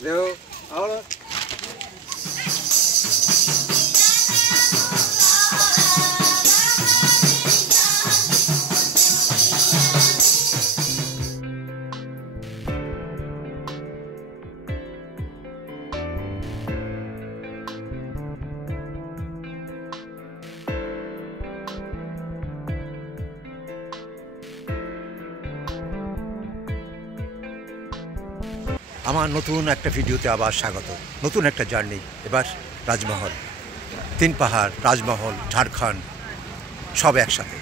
ले लो और আমার নতুন একটা ভিডিওতে আবার স্বাগত। নতুন একটা জার্নি। এবার রাজমহল, তিন পাহাড়, রাজমহল, ঝাড়খণ্ড সব একসাথে।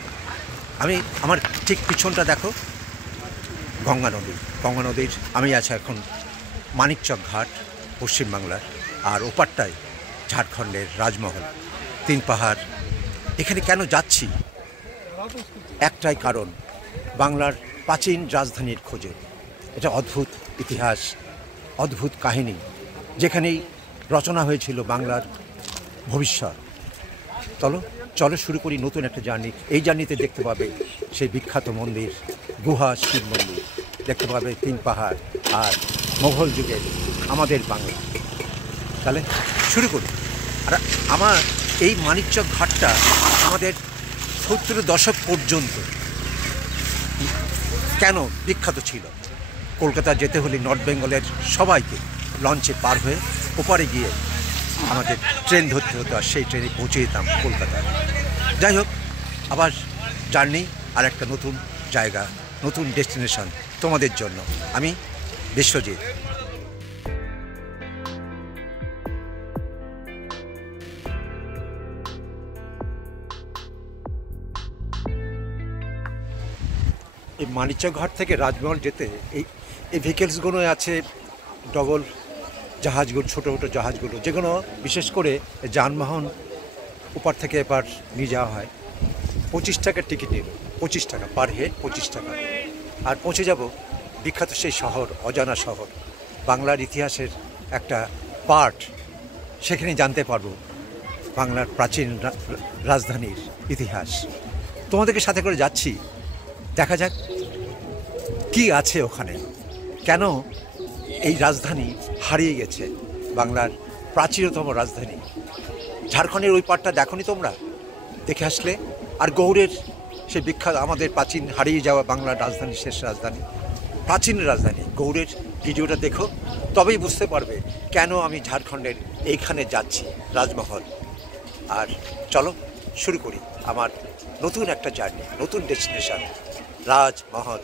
আমার ঠিক পিছনটা দেখো, গঙ্গা নদী। গঙ্গা নদীর আমি আছি এখন মানিকচক ঘাট, পশ্চিমবাংলার, আর ওপারটায় ঝাড়খণ্ডের রাজমহল, তিন পাহাড়। এখানে কেন যাচ্ছি? একটাই কারণ, বাংলার প্রাচীন রাজধানীর খোঁজে। এটা অদ্ভুত ইতিহাস, অদ্ভুত কাহিনী, যেখানেই রচনা হয়েছিল বাংলার ভবিষ্যৎ। চলো শুরু করি নতুন একটা জার্নি। এই জার্নিতে দেখতে পাবে সেই বিখ্যাত মন্দির, গুহা শিব মন্দির, দেখতে পাবে তিন পাহাড়, আর মোগল যুগের আমাদের বাংলা। তাহলে শুরু করি। আর আমার এই মানিকচক ঘাটটা আমাদের 70 দশক পর্যন্ত কেন বিখ্যাত ছিল? কলকাতা যেতে হলে নর্থ বেঙ্গলের সবাইকে লঞ্চে পার হয়ে ওপারে গিয়ে আমাদের ট্রেন ধরতে হতো, আর সেই ট্রেনে পৌঁছে যেতাম কলকাতায়। যাই হোক, আবার জার্নি, আর একটা নতুন জায়গা, নতুন ডেস্টিনেশন তোমাদের জন্য। আমি বিশ্বজিৎ। এই মানিকচক ঘাট থেকে রাজমহল যেতে এই ভেহিকেলসগুলো আছে, ডবল জাহাজগুলো, ছোটো ছোটো জাহাজগুলো, যেগুলো বিশেষ করে যানবাহন ওপার থেকে এপার নিয়ে যাওয়া হয়। 25 টাকার টিকিট নিল, 25 টাকা পার হেড, 25 টাকা। আর পৌঁছে যাব বিখ্যাত সেই শহর, অজানা শহর, বাংলার ইতিহাসের একটা পার্ট। সেখানে জানতে পারবো বাংলার প্রাচীন রাজধানীর ইতিহাস। তোমাদেরকে সাথে করে যাচ্ছি, দেখা যাক কি আছে ওখানে, কেন এই রাজধানী হারিয়ে গেছে, বাংলার প্রাচীনতম রাজধানী। ঝাড়খণ্ডের ওই পাটটা দেখোনি তোমরা? দেখে আসলে। আর গৌড়ের সে বিখ্যাত আমাদের প্রাচীন হারিয়ে যাওয়া বাংলার রাজধানী, শেষ রাজধানী, প্রাচীন রাজধানী গৌড়ের ভিডিওটা দেখো, তবেই বুঝতে পারবে কেন আমি ঝাড়খণ্ডের এইখানে যাচ্ছি, রাজমহল। আর চলো শুরু করি আমার নতুন একটা জার্নি, নতুন ডেস্টিনেশন, রাজমহল।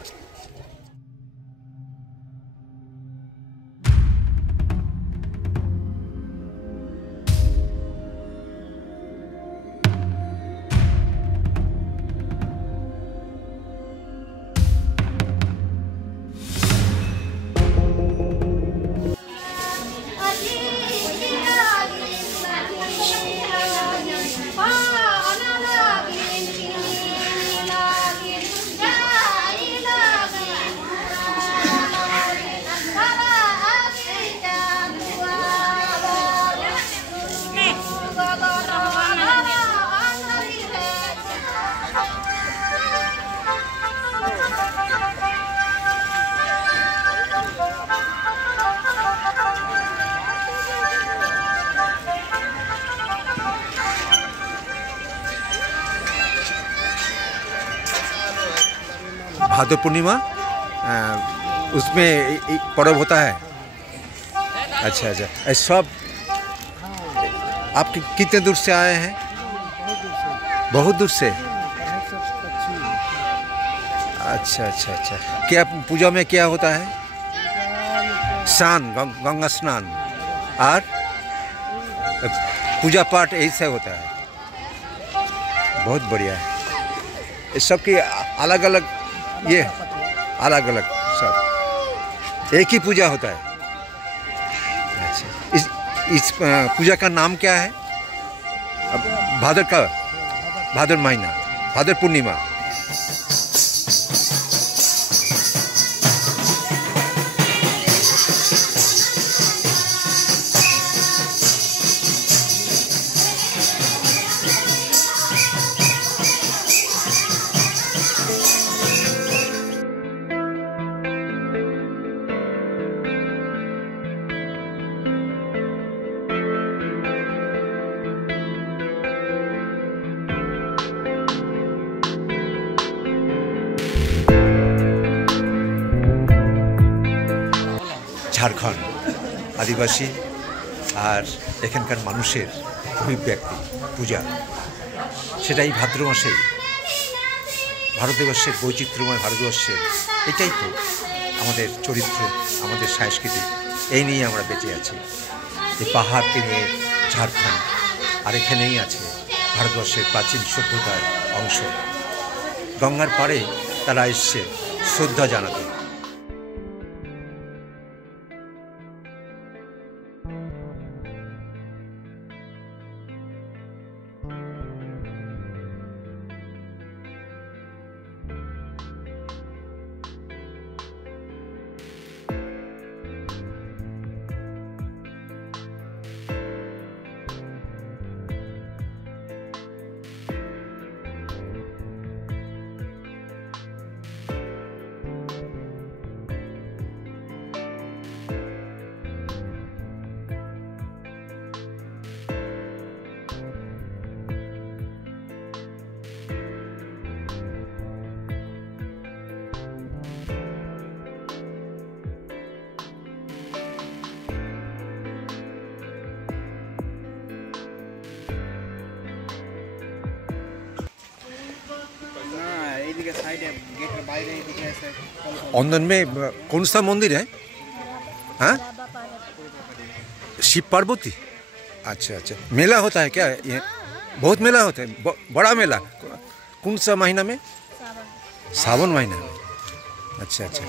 भादो पूर्णिमा उसमें पर्व होता है। अच्छा अच्छा, सब आप कितने दूर से आए हैं? बहुत दूर से। अच्छा अच्छा अच्छा, क्या पूजा में क्या होता है? स्नान, गंगा स्नान, और पूजा पाठ यही से होता है। बहुत बढ़िया है। इस सब की अलग अलग, ये अलग अलग सब एक ही पूजा होता है। अच्छा, इस पूजा का नाम क्या है? भादर महीना, भादर पूर्णिमा। ঝাড়খণ্ড আদিবাসী আর এখানকার মানুষের অভিব্যক্তি পূজা, সেটাই ভাদ্র মাসেই ভারতবর্ষের বৈচিত্র্যময় ভারতবর্ষের এটাই তো আমাদের চরিত্র, আমাদের সংস্কৃতি, এই নিয়ে আমরা বেঁচে আছি। এই পাহাড়কে নিয়ে ঝাড়খণ্ড, আর এখানেই আছে ভারতবর্ষের প্রাচীন সভ্যতার অংশ। গঙ্গার পাড়ে তারা এসছে শ্রদ্ধা জানাতে। औंधन में कौन सा मंदिर है? हाँ, शिव पार्वती। अच्छा अच्छा, मेला होता है क्या ये? बहुत मेला होता है, बड़ा मेला। कौन सा महीना में? सावन महीना में। अच्छा अच्छा।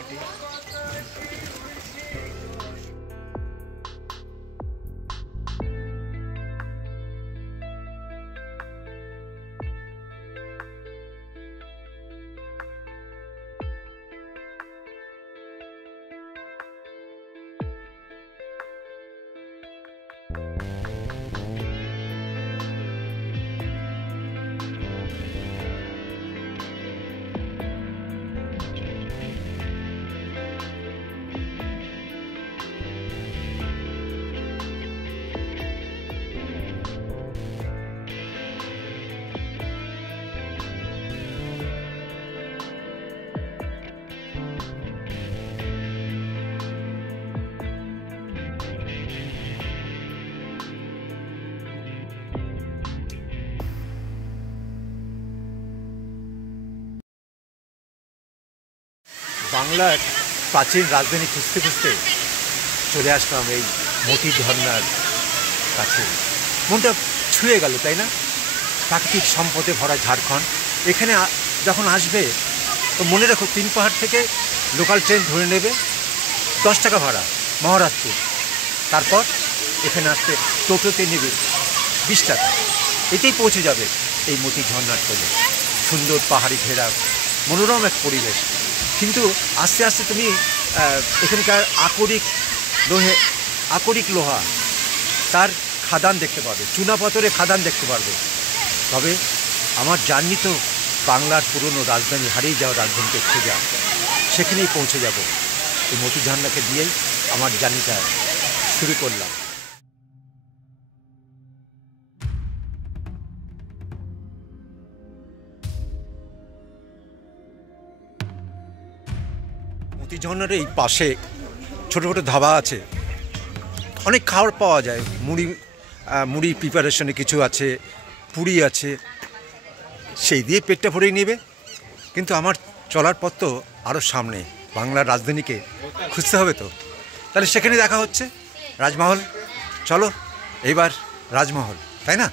বাংলার প্রাচীন রাজধানী খুঁজতে খুঁজতে চলে আসলাম এই মতি ঝর্ণার কাছে। মনটা ছুঁয়ে গেল, তাই না? প্রাকৃতিক সম্পদে ভরা ঝাড়খণ্ড। এখানে যখন আসবে তো মনে রাখো, তিন পাহাড় থেকে লোকাল ট্রেন ধরে নেবে, 10 টাকা ভাড়া মহারাজপুর। তারপর এখানে আসতে টোটোতে নেবে 20 টাকা। এতেই পৌঁছে যাবে এই মতি ঝর্ণার কোলে। সুন্দর পাহাড়ি ঘেরা মনোরম এক পরিবেশ। কিন্তু আস্তে আস্তে তুমি এখানকার আকরিক লোহা তার খাদান দেখতে পাবে, চুনাপাথরের খাদান দেখতে পারবে। তবে আমার জার্নি তো বাংলার পুরনো রাজধানী, হারিয়ে যাওয়া রাজধানীকে খোঁজা, সেখানেই পৌঁছে যাব। এই মতি ঝর্ণাকে দিয়েই আমার জার্নিটা শুরু করলাম। মতি ঝর্ণার এই পাশে ছোটো ছোটো ধাবা আছে, অনেক খাবার পাওয়া যায়। মুড়ি প্রিপারেশনে কিছু আছে, পুরি আছে, সেই দিয়ে পেটটা ভরে নেবে। কিন্তু আমার চলার পথ তো আরও সামনে, বাংলার রাজধানীকে খুঁজতে হবে তো। তাহলে সেখানে দেখা হচ্ছে রাজমহল। চলো এইবার রাজমহল, তাই না?